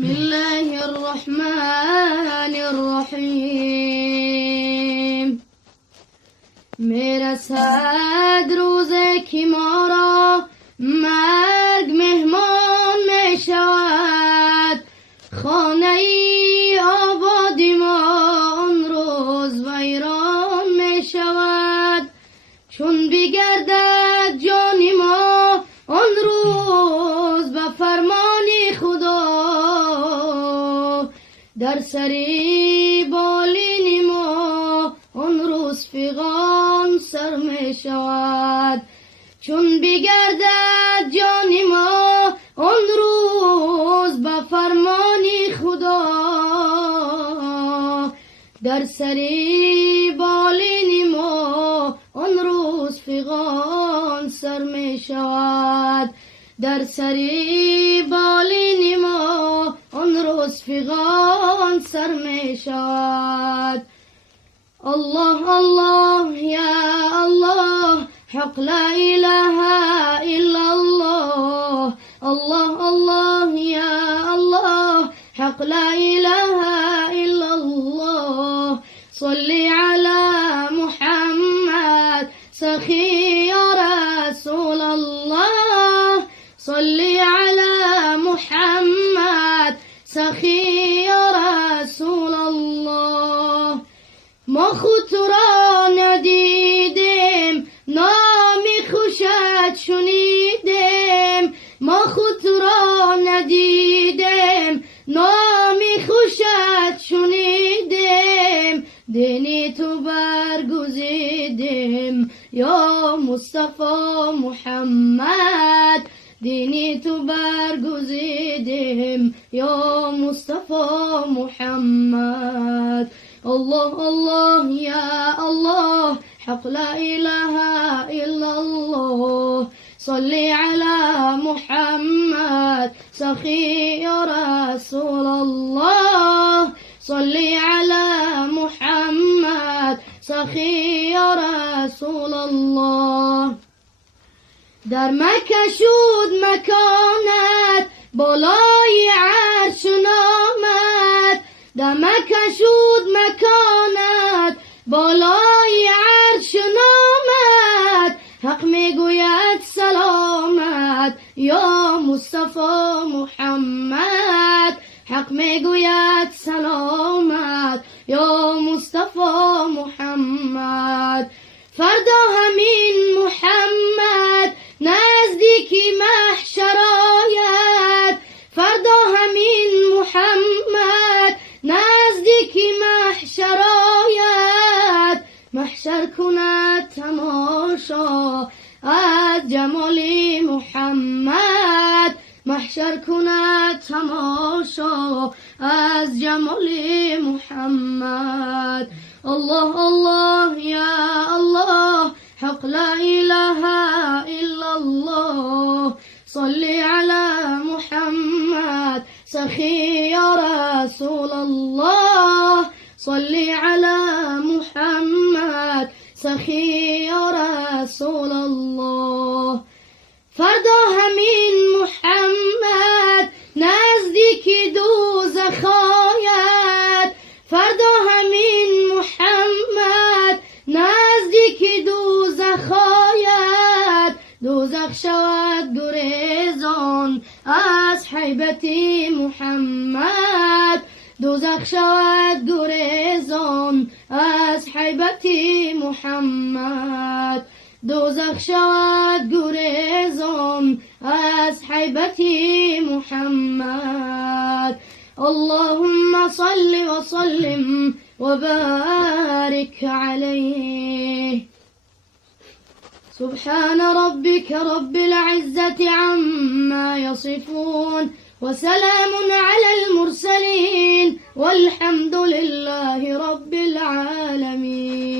بسم الله الرحمن الرحیم. میرسد روزی که ما را مرگ مهمان می شود، خانه ای آبادی ما آن روز ویران می شود. چون بگردد جان ما آن روز به فرمان خدا، در سری بالین ما آن روز فغان سر می شود. چون بگردد جان ما آن روز به فرمان خدا، در سری بالین ما آن روز فغان سر می شود. در سری بالین ما آن روز فغان سر می شود. الله الله یا الله، حق لا اله الا الله. الله الله یا الله، حق لا اله الا الله. صلی علی محمد سخی یا رسول الله. صلی علی محمد سخی یا رسول الله. ما خود را ندیدیم، نامی خوشت شنیدیم. ما خود را ندیدیم، نامی خوشت شنیدیم. دینی تو برگزیدیم یا مصطفی محمد. دینی تو برگزیدیم یا مصطفی محمد. الله الله یا الله، حق لا اله الا الله. صلی علی محمد سخی یا رسول الله. صلی علی محمد سخی یا رسول الله. در مکه شد مکانت بالای عرش نامد. در مکه شد مکانت بالای عرش نامد. حق میگوید سلامت یا مصطفی محمد. حق میگوید سلامت یا مصطفی محمد. فردا همین محمد نزدیکی محشر آید. فردا همین محمد نزدیکی محشر آید. محشر کند تماشا از جمال محمد. محشر کند تماشا از جمال محمد. الله الله یا الله، حق لا اله الا الله. صلی علی محمد سخی یا رسول الله. صلی علی محمد سخی یا رسول الله. فردا همین محمد نزدیک دوزخ آید. فردا همین محمد نزدیک دوزخ آید. دوزخ شود گریزان از حیبت محمد. دوزخ شود گریزان از حیبت محمد. دوزخ شود گریزان از حیبت محمد. اللهم صل وسلم وبارك عليه. سبحان ربك رب العزة عما يصفون، وسلام على المرسلين، والحمد لله رب العالمين.